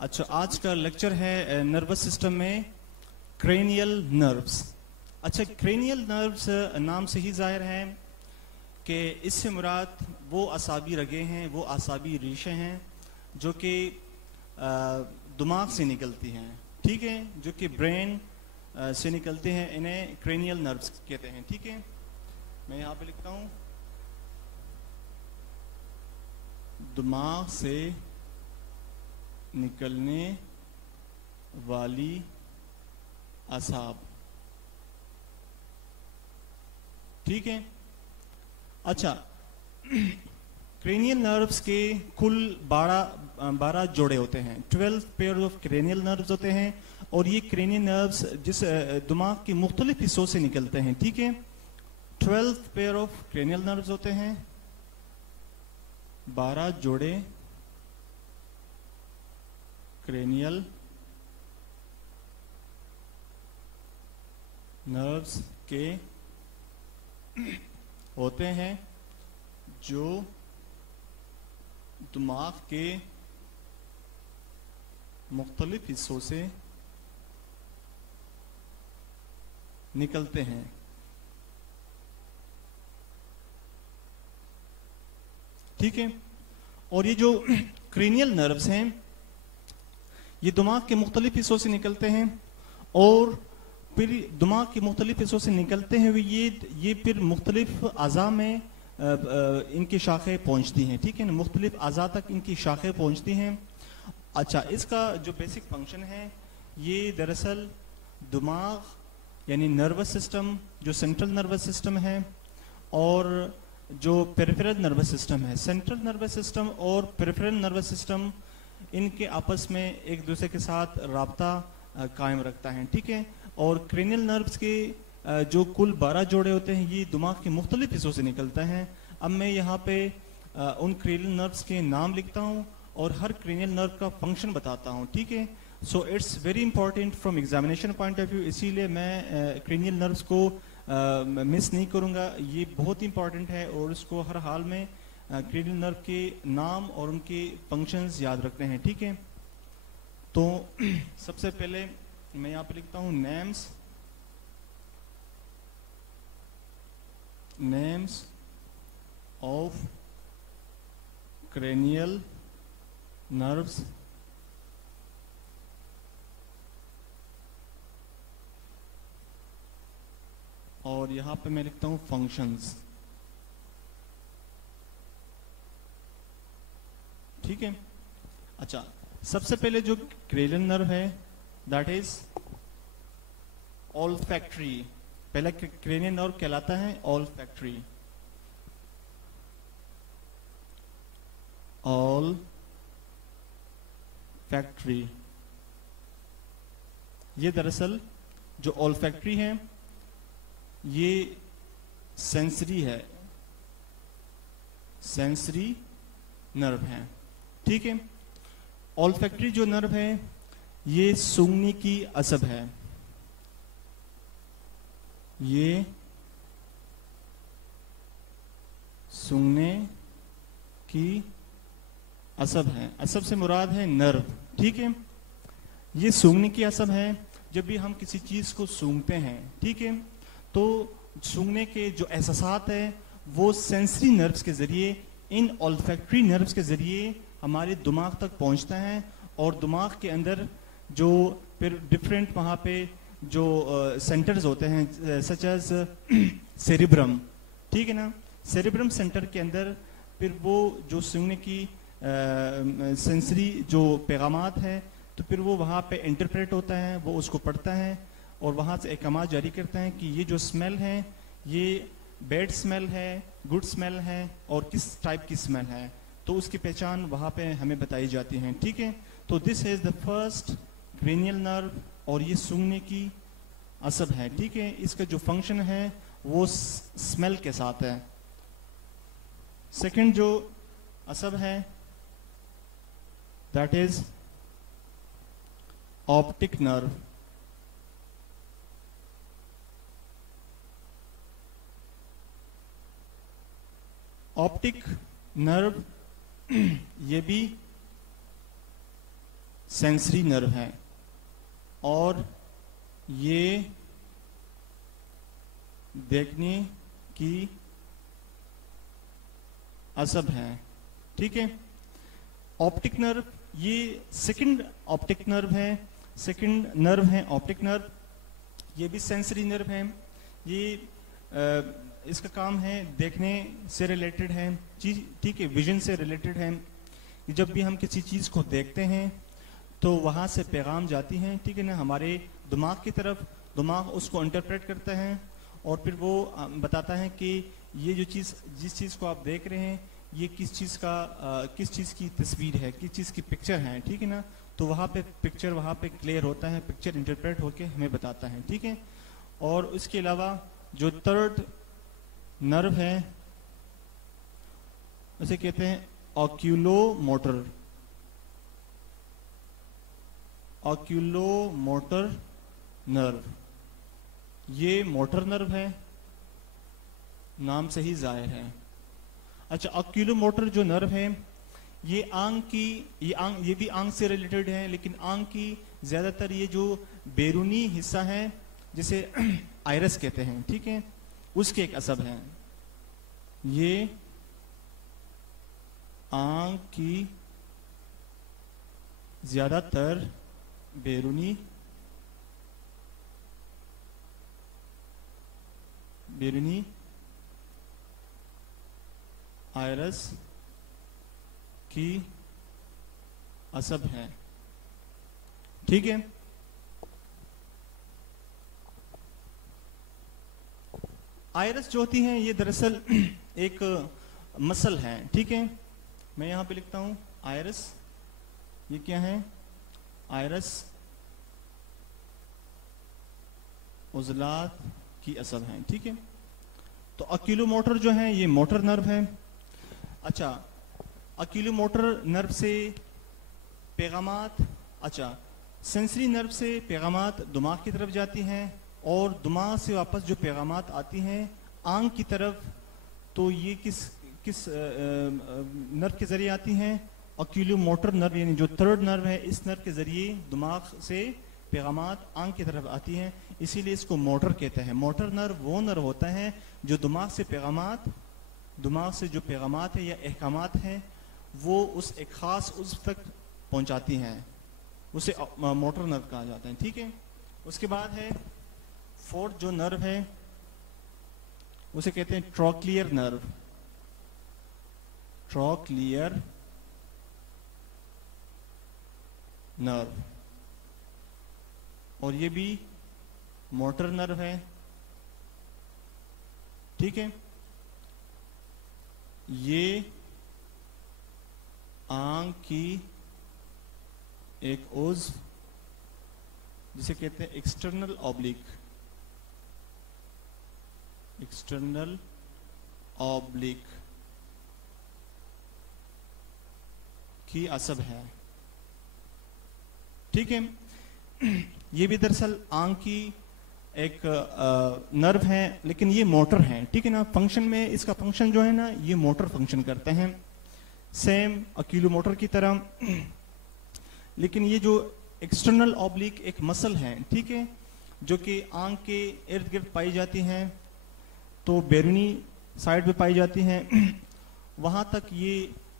अच्छा, आज का लेक्चर है नर्वस सिस्टम में क्रेनियल नर्व्स। अच्छा, क्रेनियल नर्व्स नाम से ही जाहिर है कि इससे मुराद वो असाबी रगे हैं, वो असाबी रेशे हैं जो कि दिमाग से निकलती हैं, ठीक है, जो कि ब्रेन से निकलते हैं, इन्हें क्रेनियल नर्व्स कहते हैं। ठीक है, मैं यहाँ पे लिखता हूँ दिमाग से निकलने वाली असाब, ठीक है। अच्छा, क्रेनियल नर्व्स के कुल 12 जोड़े होते हैं, 12 पेयर ऑफ क्रेनियल नर्व्स होते हैं। और ये क्रेनियल नर्व्स जिस दिमाग के मुख्तलिफ हिस्सों से निकलते हैं, ठीक है। 12 पेयर ऑफ क्रेनियल नर्व्स होते हैं, 12 जोड़े क्रेनियल नर्व्स के होते हैं जो दिमाग के मुख्तलिफ हिस्सों से निकलते हैं। ठीक है, और ये जो क्रेनियल नर्व्स हैं ये दिमाग के मुख्तलिफ हिस्सों से निकलते हैं, और फिर दिमाग के मुख्तलिफ हिस्सों से निकलते हैं ये फिर मुख्तलिफ अज़ा में इनकी शाखें पहुंचती हैं। ठीक है ना, मुख्तलिफ अज़ा तक इनकी शाखें पहुंचती हैं। अच्छा, इसका जो बेसिक फंक्शन है ये दरअसल दिमाग यानी नर्वस सिस्टम, जो सेंट्रल नर्वस सिस्टम है, और जो पेरिफेरल नर्वस सिस्टम है, सेंट्रल नर्वस सिस्टम और पेरिफेरल नर्वस सिस्टम इनके आपस में एक दूसरे के साथ राब्ता कायम रखता है। ठीक है, और क्रेनियल नर्व्स के जो कुल 12 जोड़े होते हैं ये दिमाग के मुख्तलिफ हिस्सों से निकलता है। अब मैं यहाँ पे उन क्रेनियल नर्व्स के नाम लिखता हूँ और हर क्रेनियल नर्व का फंक्शन बताता हूँ। ठीक है, so it's very important from examination point of view, इसीलिए मैं क्रेनियल नर्व्स को मिस नहीं करूँगा। ये बहुत इंपॉर्टेंट है और उसको हर हाल में क्रेनियल नर्व के नाम और उनके फंक्शंस याद रखते हैं। ठीक है, तो सबसे पहले मैं यहाँ पे लिखता हूँ नेम्स ऑफ क्रेनियल नर्व्स, और यहाँ पे मैं लिखता हूँ फंक्शंस। ठीक है, अच्छा, सबसे पहले जो क्रेनियल नर्व है दैट इज ऑल्फैक्टरी। पहला क्रेनियल नर्व कहलाता है ऑल्फैक्टरी। ऑल्फैक्टरी, ये दरअसल जो ऑल्फैक्टरी है ये सेंसरी है, सेंसरी नर्व है। ठीक है, ऑल्फैक्टरी जो नर्व है ये सूंघने की असब है, ये सूंघने की असब है। असब से मुराद है नर्व। ठीक है, ये सूंघने की असब है। जब भी हम किसी चीज को सूंघते हैं, ठीक है, तो सूंघने के जो एहसासात है वो सेंसरी नर्व्स के जरिए, इन ऑल्फैक्टरी नर्व्स के जरिए हमारे दिमाग तक पहुंचता है, और दिमाग के अंदर जो फिर डिफरेंट वहाँ पे जो सेंटर्स होते हैं सच एज सेरिब्रम, ठीक है ना, सेरिब्रम सेंटर के अंदर फिर वो जो सूंघने की सेंसरी जो पैगामात है तो फिर वो वहाँ पे इंटरप्रेट होता है, वो उसको पढ़ता है और वहाँ से अहकाम जारी करता है कि ये जो स्मेल है ये बैड स्मेल है, गुड स्मेल है, और किस टाइप की स्मेल है, तो उसकी पहचान वहाँ पे हमें बताई जाती है। ठीक है, तो this is the first cranial nerve, और ये सूंघने की असब है। ठीक है, इसका जो फंक्शन है वो स्मेल के साथ है। सेकंड जो असब है that is optic nerve. Optic nerve ये भी सेंसरी नर्व है और ये देखने की असब है। ठीक है। ऑप्टिक नर्व, ये सेकंड ऑप्टिक नर्व है, सेकंड नर्व है ऑप्टिक नर्व। ये भी सेंसरी नर्व है। ये इसका काम है देखने से रिलेटेड है चीज। ठीक है, विजन से रिलेटेड है। जब भी हम किसी चीज को देखते हैं तो वहां से पैगाम जाती हैं, ठीक है ना, हमारे दिमाग की तरफ। दिमाग उसको इंटरप्रेट करता है और फिर वो बताता है कि ये जो चीज, जिस चीज को आप देख रहे हैं, ये किस चीज की तस्वीर है, किस चीज की पिक्चर है। ठीक है ना, तो वहां पे पिक्चर वहां पे क्लियर होता है, पिक्चर इंटरप्रेट होके हमें बताता है। ठीक है। और उसके अलावा जो थर्ड नर्व है उसे कहते हैं ऑक्यूलोमोटर। ऑक्यूलोमोटर नर्व, ये मोटर नर्व है, नाम से ही जाहिर है। अच्छा, ऑक्यूलोमोटर जो नर्व है ये आंख की, ये भी आंख से रिलेटेड है, लेकिन आंख की ज्यादातर ये जो बैरूनी हिस्सा है जिसे आयरस कहते हैं, ठीक है, उसके एक असब है। ये आंख की ज्यादातर बैरूनी आयरस की असब है। ठीक है। आयरस जो होती है ये दरअसल एक मसल है। ठीक है, मैं यहां पे लिखता हूं आयरस। ये क्या है? आयरस उजलात की असब है। ठीक है। तो ऑक्यूलोमोटर जो है ये मोटर नर्व है। अच्छा, ऑक्यूलोमोटर नर्व से पैगामात, अच्छा, सेंसरी नर्व से पैगामात दिमाग की तरफ जाती हैं और दिमाग से वापस जो पैगामात आती हैं आंख की तरफ, तो ये किस नर्व के जरिए आती हैं? ऑक्यूलोमोटर नर्व, यानी जो थर्ड नर्व है, इस नर्व के जरिए दिमाग से पैगामात आंख की तरफ आती हैं, इसीलिए इसको मोटर कहते हैं। मोटर नर्व वो नर्व होता है जो दिमाग से जो पैगामात है या अहकामात हैं वो उस एक खास उस तक पहुंचाती हैं, उसे मोटर नर्व कहा जाता है। ठीक है। उसके बाद है फोर्थ जो नर्व है उसे कहते हैं ट्रोक्लियर नर्व। ट्रोक्लियर नर्व, और ये भी मोटर नर्व है। ठीक है। ये आंख की एक उज़्व जिसे कहते हैं एक्सटर्नल ऑब्लिक की असब है। ठीक है। ये भी दरअसल आंख की एक नर्व है, लेकिन ये मोटर है। ठीक है ना, फंक्शन में इसका फंक्शन जो है ना ये मोटर फंक्शन करते हैं, सेम ऑक्यूलोमोटर की तरह। लेकिन ये जो एक्सटर्नल ऑब्लिक एक मसल है, ठीक है, जो कि आंख के इर्द गिर्द पाई जाती हैं, तो बैरूनी साइड पे पाई जाती हैं, वहां तक ये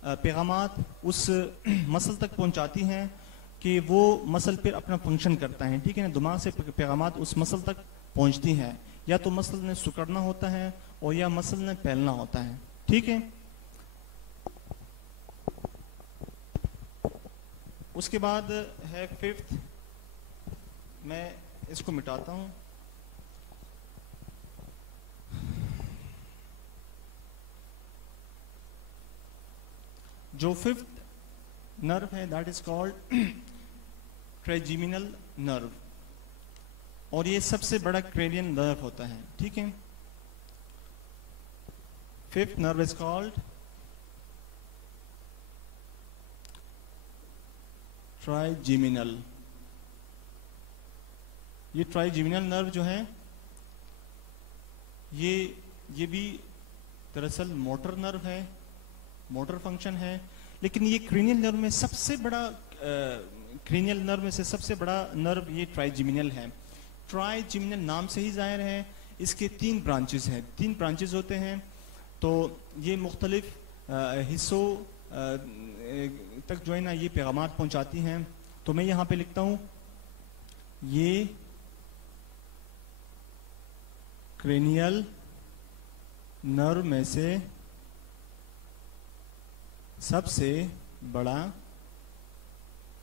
पैगामात उस मसल तक पहुंचाती हैं कि वो मसल फिर अपना फंक्शन करता है। ठीक है ना, दिमाग से पैगामात उस मसल तक पहुंचती हैं, या तो मसल ने सिकुड़ना होता है और या मसल ने फैलना होता है। ठीक है। उसके बाद है फिफ्थ, मैं इसको मिटाता हूं। जो फिफ्थ नर्व है that is called trigeminal nerve, और ये सबसे बड़ा क्रेनियन नर्व होता है। ठीक है। Fifth nerve is called trigeminal. ये ट्राइजेमिनल नर्व जो है ये भी दरअसल मोटर नर्व है, मोटर फंक्शन है, लेकिन ये क्रेनियल नर्व में सबसे बड़ा क्रेनियल नर्व में से सबसे बड़ा नर्व ये ट्राइजेमिनल है। ट्राइजेमिनल नाम से ही जाहिर है, इसके 3 ब्रांचेस हैं, 3 ब्रांचेस होते हैं। तो ये मुख्तलिफ हिस्सों तक जो है ना ये पैगामात पहुंचाती हैं। तो मैं यहाँ पे लिखता हूँ ये क्रेनियल नर्व में से सबसे बड़ा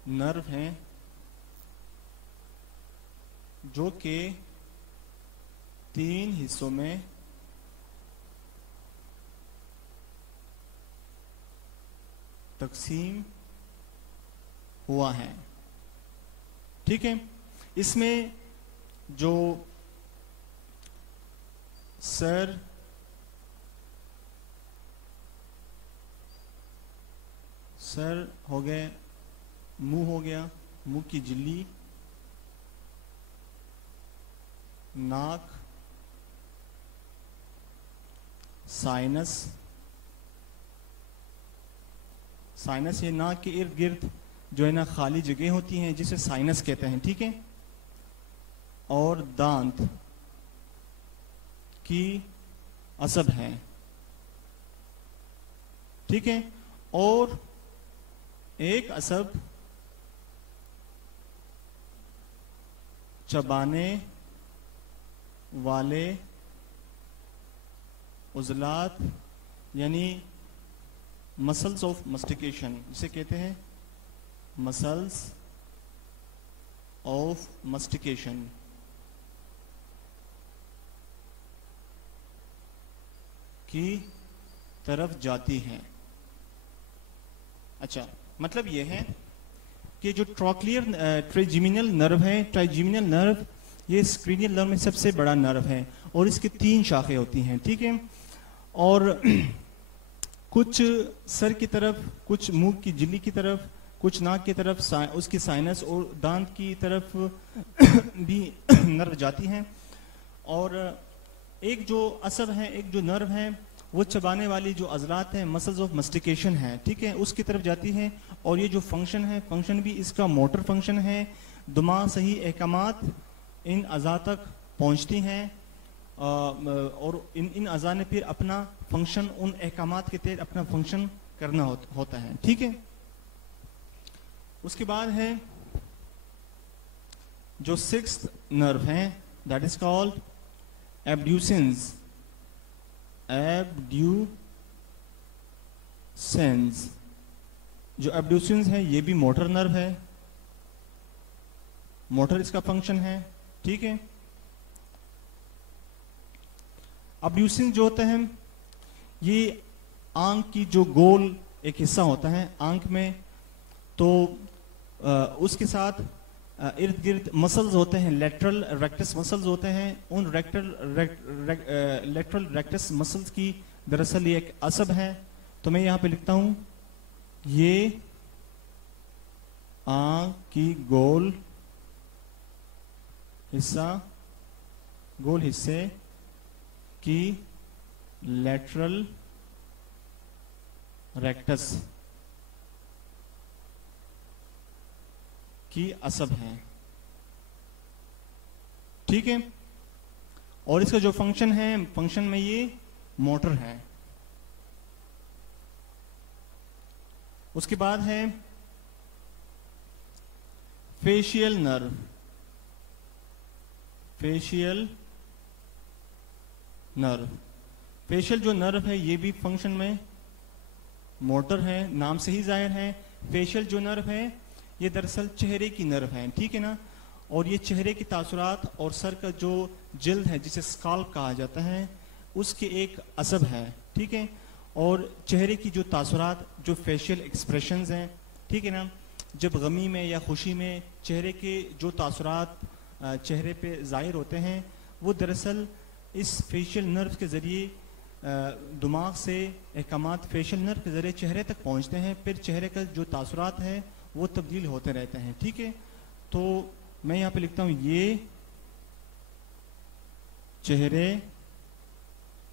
नर्व है, जो कि 3 हिस्सों में तकसीम हुआ है। ठीक है, इसमें जो सर, हो गए, मुंह हो गया, मुंह की झिल्ली, नाक, साइनस, ये नाक के इर्द गिर्द जो है ना खाली जगह होती हैं जिसे साइनस कहते हैं। ठीक है, और दांत की असब है। ठीक है, और एक असब चबाने वाले उज़लात यानी मसल्स ऑफ मस्टिकेशन, जिसे कहते हैं मसल्स ऑफ मस्टिकेशन, की तरफ जाती हैं। अच्छा, मतलब यह है कि जो ट्राइजेमिनल नर्व है, ट्राइजेमिनल नर्व ये क्रेनियल नर्व में सबसे बड़ा नर्व है और इसकी 3 शाखें होती हैं। ठीक है, और कुछ सर की तरफ, कुछ मुंह की झिल्ली की तरफ, कुछ नाक की तरफ, उसकी साइनस और दांत की तरफ भी नर्व जाती हैं। और एक जो असब है, एक जो नर्व है, वो चबाने वाली जो अज़लात हैं, मसल्स ऑफ मस्टिकेशन है, ठीक है, उसकी तरफ जाती है। और ये जो फंक्शन है, फंक्शन भी इसका मोटर फंक्शन है। दिमाग सही अहकामात इन अज़ा तक पहुंचती हैं और इन अज़ा ने फिर अपना फंक्शन उन अहकामात के तहत अपना फंक्शन करना होता है। ठीक है, उसके बाद है जो 6th नर्व है, दैट इज कॉल्ड एब्ड्यूसेंस। जो एब्ड्यूसेंस है ये भी मोटर नर्व है, मोटर इसका फंक्शन है। ठीक है, एब्ड्यूसेंस जो होते हैं ये आंख की जो गोल एक हिस्सा होता है आंख में, तो उसके साथ इर्द गिर्द मसल्स होते हैं, लेटरल रेक्टस मसल्स होते हैं। उन लेटरल रेक्टस मसल्स की दरअसल ये एक असब है। तो मैं यहां पे लिखता हूं ये आंख की गोल हिस्से की लेटरल रेक्टस की असब है। ठीक है, और इसका जो फंक्शन है, फंक्शन में ये मोटर है। उसके बाद है फेशियल नर्व। फेशियल जो नर्व है ये भी फंक्शन में मोटर है, नाम से ही जाहिर है। फेशियल जो नर्व है ये दरअसल चेहरे की नर्व है, ठीक है ना, और ये चेहरे की तासुरात और सर का जो जिल्द है जिसे स्काल्प कहा जाता है उसके एक असब है। ठीक है, और चेहरे की जो तासुरात, जो फेशियल एक्सप्रेशंस हैं, ठीक है ना, जब गमी में या खुशी में चेहरे के जो तासुरात चेहरे पे जाहिर होते हैं वो दरअसल इस फेशियल नर्व के ज़रिए दिमाग से अहकामात फेशियल नर्व के ज़रिए चेहरे तक पहुंचते हैं, फिर चेहरे का जो तासुरात है वो तब्दील होते रहते हैं। ठीक है, तो मैं यहां पे लिखता हूं ये चेहरे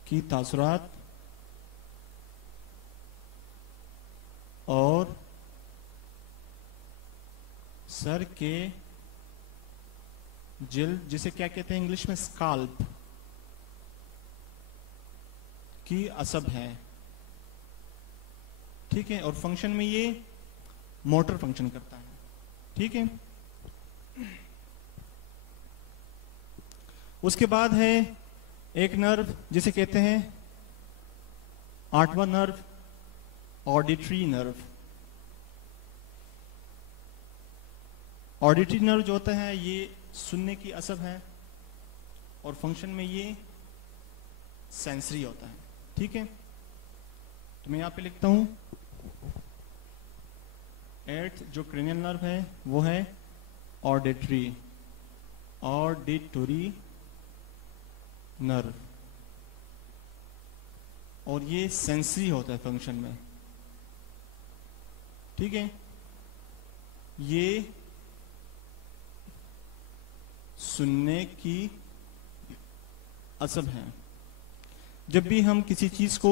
की तासुरात सर के जिल्द, जिसे क्या कहते हैं इंग्लिश में स्काल्प, की असब है। ठीक है, और फंक्शन में ये मोटर फंक्शन करता है। ठीक है, उसके बाद है एक नर्व जिसे कहते हैं 8वां nerve, auditory nerve. Auditory nerve जो होता है ये सुनने की असब है और फंक्शन में ये सेंसरी होता है। ठीक है, तो मैं यहां पे लिखता हूं 8th जो क्रेनियल नर्व है वो है ऑडिटरी नर्व, और ये सेंसरी होता है फंक्शन में। ठीक है, ये सुनने की असब है। जब भी हम किसी चीज को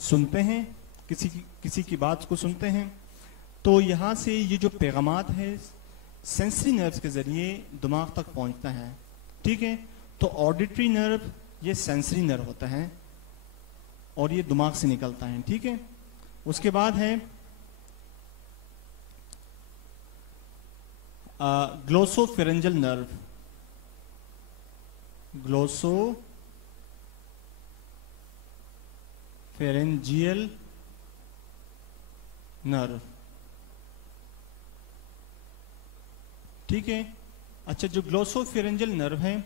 सुनते हैं, किसी की बात को सुनते हैं, तो यहां से ये जो पैगामात है सेंसरी नर्व्स के जरिए दिमाग तक पहुंचता है। ठीक है, तो ऑडिटरी नर्व ये सेंसरी नर्व होता है और ये दिमाग से निकलता है। ठीक है, उसके बाद है ग्लोसोफेरेंजियल नर्व। Glossopharyngeal nerve. ठीक है, अच्छा, जो ग्लोसोफेरेंजियल नर्व है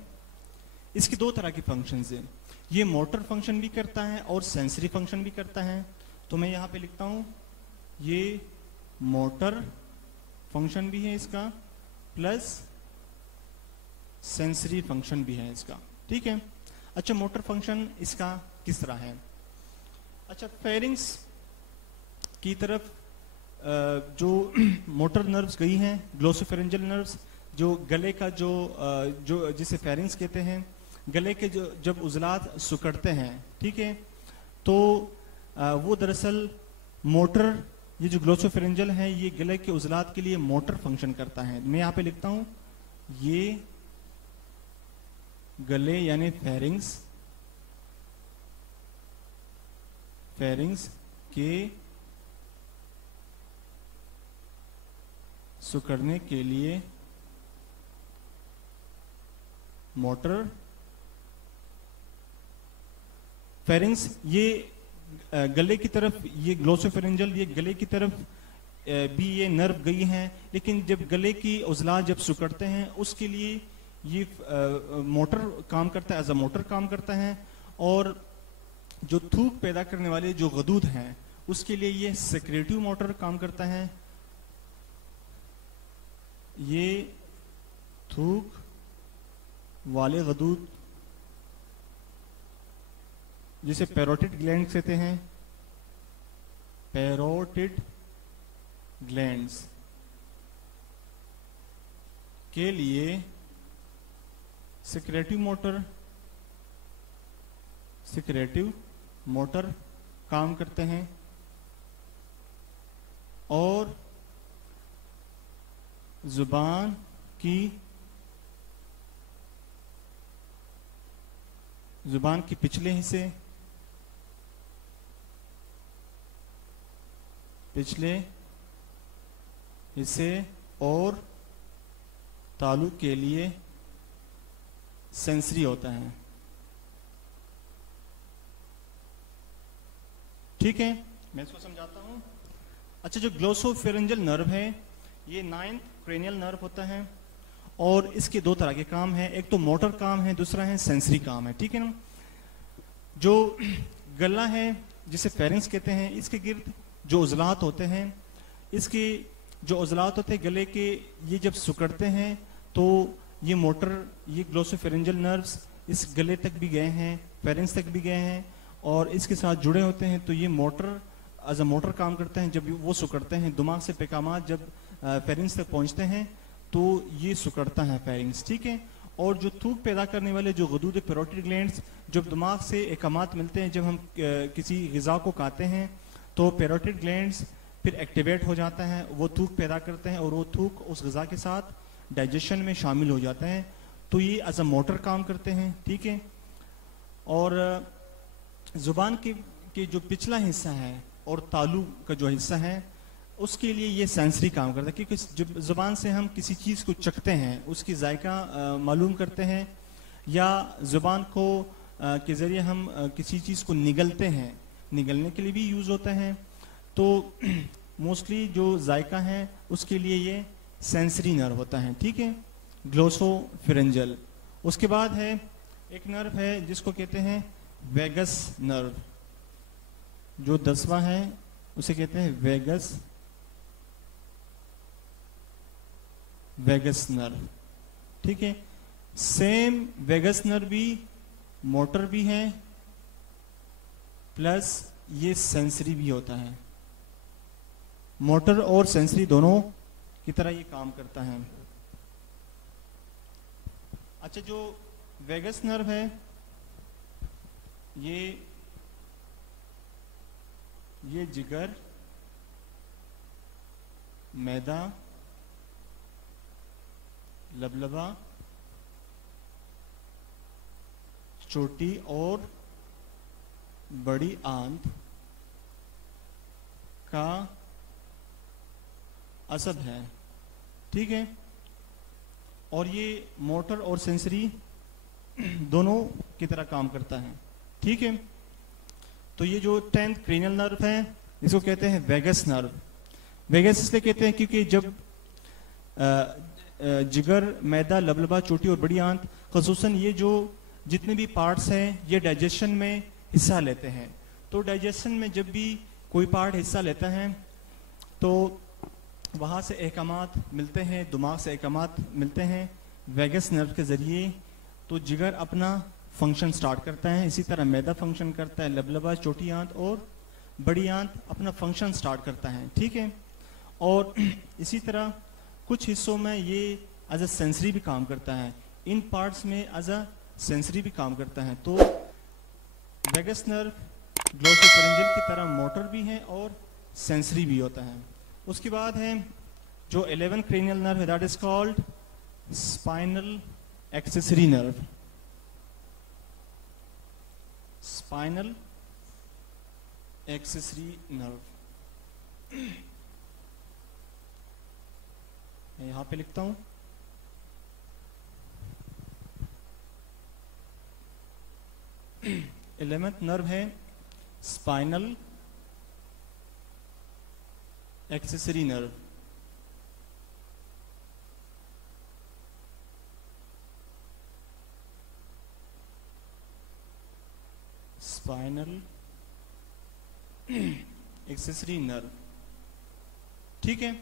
इसके दो तरह के फंक्शंस हैं। ये मोटर फंक्शन भी करता है और सेंसरी फंक्शन भी करता है। तो मैं यहां पे लिखता हूं ये मोटर फंक्शन भी है इसका, प्लस सेंसरी फंक्शन भी है इसका। ठीक है, अच्छा, मोटर फंक्शन इसका किस तरह है? अच्छा, फेरिंग्स की तरफ जो मोटर नर्व्स गई हैं, ग्लोसोफेरेंजियल नर्व्स, जो गले का जो जिसे फेरिंग्स कहते हैं, गले के जब उजलात सुकड़ते हैं, ठीक है, तो वो दरअसल मोटर, ये जो ग्लोसोफेरेंजियल है ये गले के उजलात के लिए मोटर फंक्शन करता है। मैं यहां पे लिखता हूं ये गले यानी फेरिंग्स के सुकड़ने के लिए मोटर फेरिंग्स, ये गले की तरफ, ये ग्लोसोफेरेंजियल ये गले की तरफ भी ये नर्व गई हैं, लेकिन जब गले की उजला जब सुकड़ते हैं उसके लिए ये मोटर काम करता है, एज अ मोटर काम करता है। और जो थूक पैदा करने वाले जो गदूद हैं उसके लिए ये सेक्रेटिव मोटर काम करता है। ये थूक वाले गदूद जिसे पैरोटिड ग्लैंड कहते हैं, पैरोटिड ग्लैंड्स के लिए सेक्रेटिव मोटर काम करते हैं। और जुबान के पिछले हिस्से और तालु के लिए सेंसरी होता है। ठीक है, मैं इसको समझाता हूं। अच्छा, जो ग्लोसोफेरेंजियल नर्व है ये 9th क्रेनियल नर्व होता है और इसके दो तरह के काम हैं, एक तो मोटर काम है, दूसरा है सेंसरी काम है। ठीक है ना, जो गला है जिसे फेरिंग्स कहते हैं, इसके गिर्द जो उजलात होते हैं, इसके जो उजलात होते हैं गले के, ये जब सुकड़ते हैं तो ये मोटर, ये ग्लोसोफेरेंजियल नर्व्स इस गले तक भी गए हैं, फेरिंग्स तक भी गए हैं और इसके साथ जुड़े होते हैं। तो ये मोटर एज अ मोटर काम करते हैं। जब वो सुकड़ते हैं, दिमाग से पैगामात जब फेरिंग्स तक पहुंचते हैं तो ये सुकड़ता है फेरिंग्स। ठीक है, और जो थूक पैदा करने वाले जो गदूद पैरोटिड ग्लैंड्स, जब दिमाग से अहकामात मिलते हैं, जब हम किसी ग़िज़ा को खाते हैं तो पैरोटिड ग्लैंड्स फिर एक्टिवेट हो जाता है, वो थूक पैदा करते हैं और वो थूक उस ग़िज़ा के साथ डाइजेशन में शामिल हो जाते हैं, तो ये एज अ मोटर काम करते हैं। ठीक है। और ज़ुबान के जो पिछला हिस्सा है और तालू का जो हिस्सा है उसके लिए ये सेंसरी काम करता है, क्योंकि ज़ुबान से हम किसी चीज़ को चखते हैं, उसकी जायका मालूम करते हैं, या ज़ुबान को के ज़रिए हम किसी चीज़ को निगलते हैं, निगलने के लिए भी यूज़ होता है। तो मोस्टली जो जायका है उसके लिए ये सेंसरी नर्व होता है। ठीक है, ग्लोसोफिरेंजल। उसके बाद है एक नर्व है जिसको कहते हैं वेगस नर्व, जो 10वां है उसे कहते हैं वेगस नर्व। ठीक है, सेम वेगस नर्व भी मोटर भी है प्लस ये सेंसरी भी होता है। मोटर और सेंसरी दोनों की तरह ये काम करता है। अच्छा, जो वेगस नर्व है ये जिगर, मैदा, लबलबा, चोटी और बड़ी आंत का असब है। ठीक है, और ये मोटर और सेंसरी दोनों की तरह काम करता है। ठीक है, तो ये जो 10th क्रेनियल नर्व है इसको कहते हैं वेगस नर्व। वेगस इसलिए कहते हैं क्योंकि जब जिगर, मैदा, लबलबा, चोटी और बड़ी आंत, खसूसन ये जो जितने भी पार्ट्स हैं ये डाइजेशन में हिस्सा लेते हैं। तो डाइजेशन में जब भी कोई पार्ट हिस्सा लेता है तो वहाँ से अहकामात मिलते हैं, दिमाग से अहकामात मिलते हैं वेगस नर्व के ज़रिए। तो जिगर अपना फंक्शन स्टार्ट करता है, इसी तरह मैदा फंक्शन करता है, लबलबा, छोटी आंत और बड़ी आंत अपना फंक्शन स्टार्ट करता है। ठीक है, और इसी तरह कुछ हिस्सों में ये एज अ सेंसरी भी काम करता है, इन पार्ट्स में एज अ सेंसरी भी काम करता है। तो वेगस नर्व ग्लोसोफेरेंजियल की तरह मोटर भी है और सेंसरी भी होता है। उसके बाद है जो 11 क्रेनियल नर्व है, that is called spinal accessory nerve. Spinal accessory nerve मैं यहां पे लिखता हूं। इलेवेंथ नर्व है spinal accessory nerve. Spinal accessory nerve. ठीक है,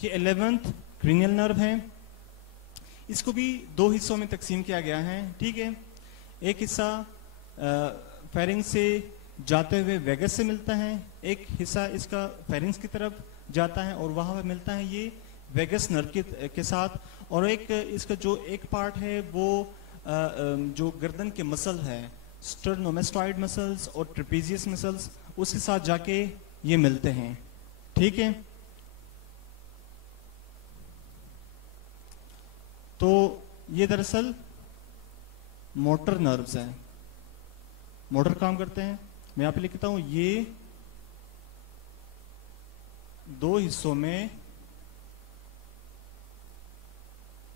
ये 11th क्रेनियल नर्व है। इसको भी दो हिस्सों में तकसीम किया गया है। ठीक है, एक हिस्सा फेरिंग्स से जाते हुए वेगस से मिलता है, एक हिस्सा इसका फेरिंग्स की तरफ जाता है और वहां पर मिलता है ये वेगस नर्व के साथ। और एक इसका जो एक पार्ट है वो जो गर्दन के मसल है, स्टर्नोमेस्टॉइड मसल्स और ट्रेपेजियस मसल्स, उसके साथ जाके ये मिलते हैं। ठीक है, तो ये दरअसल मोटर नर्व्स हैं, मोटर काम करते हैं। मैं यहां पे लिखता हूं ये दो हिस्सों में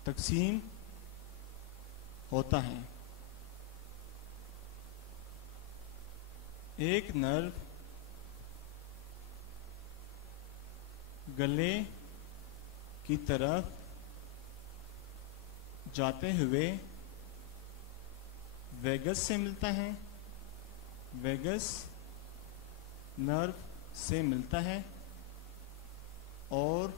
तकसीम होता है। एक नर्व गले की तरफ जाते हुए वेगस से मिलता है, वेगस नर्व से मिलता है, और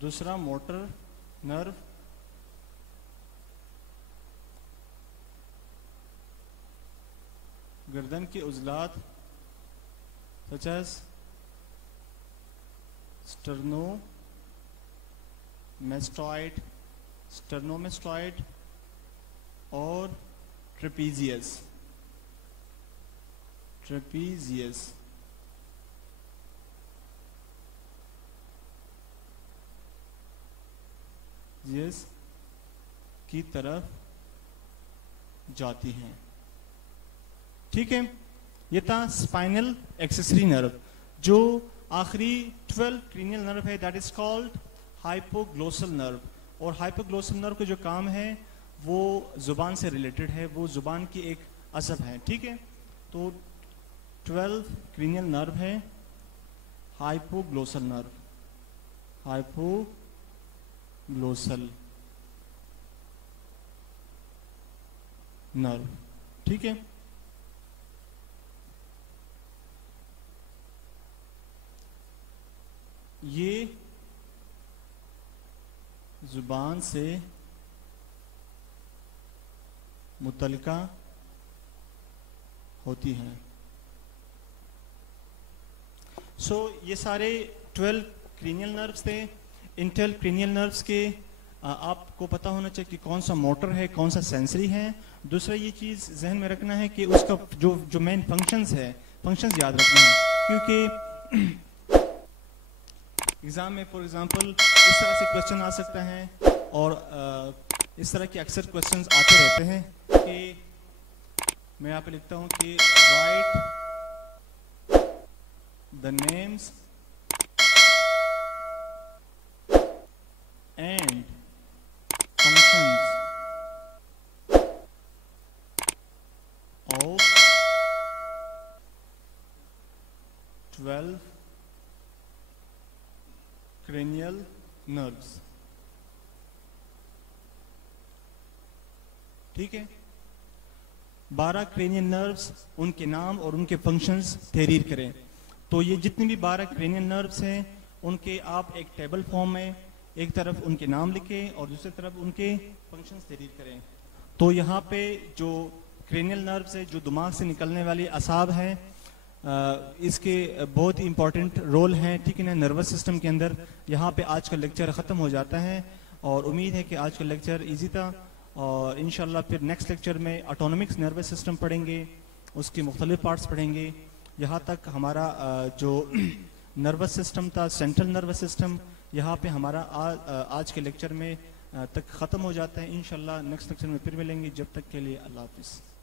दूसरा मोटर नर्व गर्दन के उजलात सच एज स्टर्नोमेस्टॉइड और ट्रेपीजियस जिस की तरफ जाती हैं। ठीक है, ये था स्पाइनल एक्सेसरी नर्व। जो आखिरी 12 क्रीनियल नर्व है that is called hypoglossal nerve. और हाइपोग्लोसल नर्व का जो काम है वो जुबान से रिलेटेड है, वो जुबान की एक असब है। ठीक है, तो 12 क्रीनियल नर्व है हाइपोग्लोसल नर्व, हाइपोग्लोसल नर्व। ठीक है, ये जुबान से मुतल्लिका होती हैं। ये सारे 12 क्रीनियल नर्व्स थे। इन 12 क्रीनियल नर्व्स के आपको पता होना चाहिए कि कौन सा मोटर है, कौन सा सेंसरी है। दूसरा ये चीज़ जहन में रखना है कि उसका जो मेन फंक्शंस है, फंक्शंस याद रखना है, क्योंकि एग्ज़ाम में फॉर एग्जांपल इस तरह से क्वेश्चन आ सकता है और इस तरह के अक्सर क्वेश्चंस आते रहते हैं कि मैं यहाँ पे लिखता हूँ कि right the names and functions of 12 cranial nerves। ठीक है, 12 क्रेनियल नर्व्स, उनके नाम और उनके फंक्शंस तहरीर करें। तो ये जितनी भी 12 क्रेनियल नर्व्स हैं उनके आप एक टेबल फॉर्म में एक तरफ उनके नाम लिखें और दूसरी तरफ उनके फंक्शंस तहरीर करें। तो यहाँ पे जो क्रेनियल नर्व्स है, जो दिमाग से निकलने वाली असाब है, इसके बहुत ही इंपॉर्टेंट रोल हैं। ठीक है ना, नर्वस सिस्टम के अंदर। यहाँ पे आज का लेक्चर ख़त्म हो जाता है और उम्मीद है कि आज का लेक्चर इजी था और इंशाल्लाह फिर नेक्स्ट लेक्चर में ऑटोनॉमिक नर्वस सिस्टम पढ़ेंगे, उसके मुख्तलिफ पार्ट्स पढ़ेंगे। यहाँ तक हमारा जो नर्वस सिस्टम था, सेंट्रल नर्वस सिस्टम, यहाँ पे हमारा आज के लेक्चर में तक ख़त्म हो जाता है। इंशाल्लाह नेक्स्ट लेक्चर में फिर मिलेंगे। जब तक के लिए अल्लाह हाफिज़।